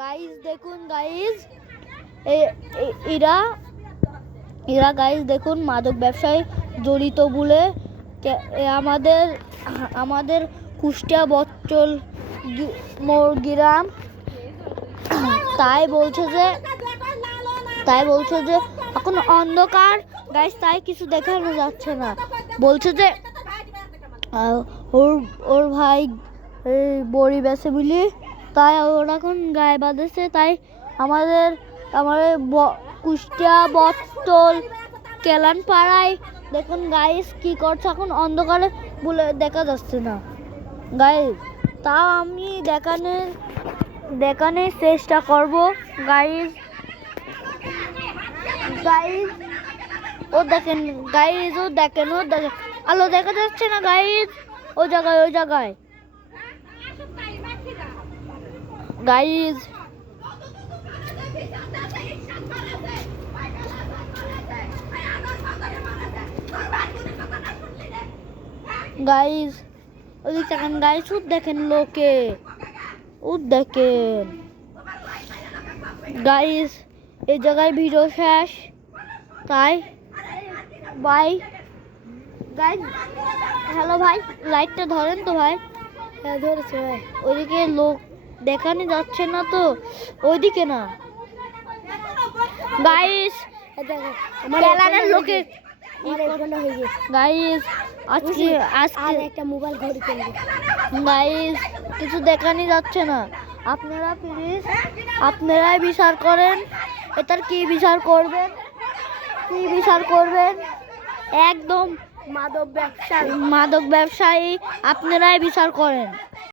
Guys দেখুন guys, এরা এরা গাইস দেখুন মাদক ব্যবসায় জড়িত বলে আমাদের আমাদের কুষ্টিয়া বচ্চল গ্রাম তাই বলছে যে এখন অন্ধকার গাইস, তাই কিছু দেখানো যাচ্ছে না। বলছে যে ওর ভাই বড়ি বেছে বলি, তাই ওরা এখন গায়ে বাঁধেছে। তাই আমাদের কুষ্টিয়া বচ্চল কেলান পাড়ায় দেখুন গাইস কি করছে, এখন অন্ধকারে বলে দেখা যাচ্ছে না গাইস। তাও আমি দেখানোর চেষ্টা করব গাইস। ও দেখেন আলো দেখা যাচ্ছে না গাইস, ওই জায়গায় গাইস। গাইস ওই দেখেন গাইস, দেখেন লোকে দেখেন গাইস। এই জায়গায় ভিডিও শেষ, তাই বাই গাইস। হ্যালো ভাই, লাইটটা ধরেন তো ভাই। হ্যাঁ ধরেছে ভাই। ওইদিকে লোক দেখানো যাচ্ছে না তো, ওইদিকে না গাইস। আমার লোকে গাইস আজকে একটা মোবাইল ঘড়ি কিনবো গাইস, কিছু দেখানি যাচ্ছে না। আপনারা প্লিজ আপনারাই বিচার করেন, এটার কি বিচার করবেন। একদম মাদক ব্যবসায়ী আপনারাই বিচার করেন।